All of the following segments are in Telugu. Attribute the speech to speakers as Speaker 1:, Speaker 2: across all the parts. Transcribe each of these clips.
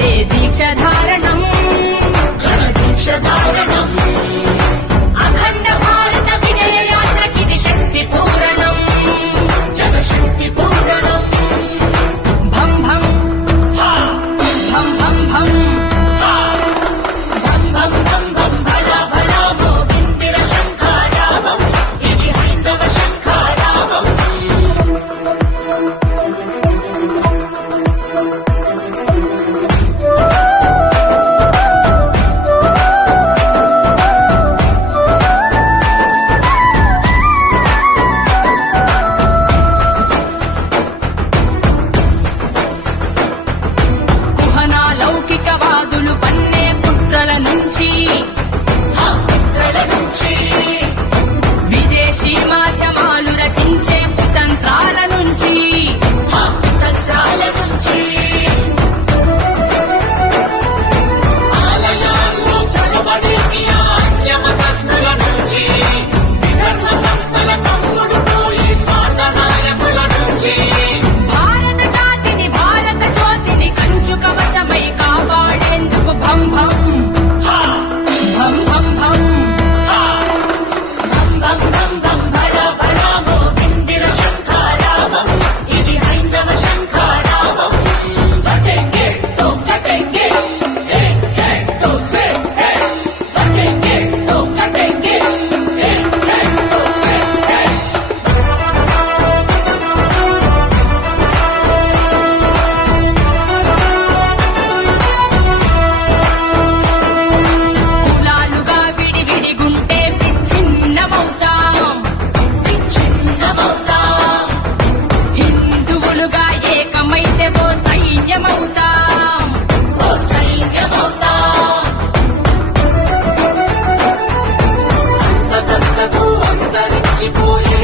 Speaker 1: Deeksha ధారణం. Deeksha ధారణం.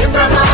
Speaker 1: you from my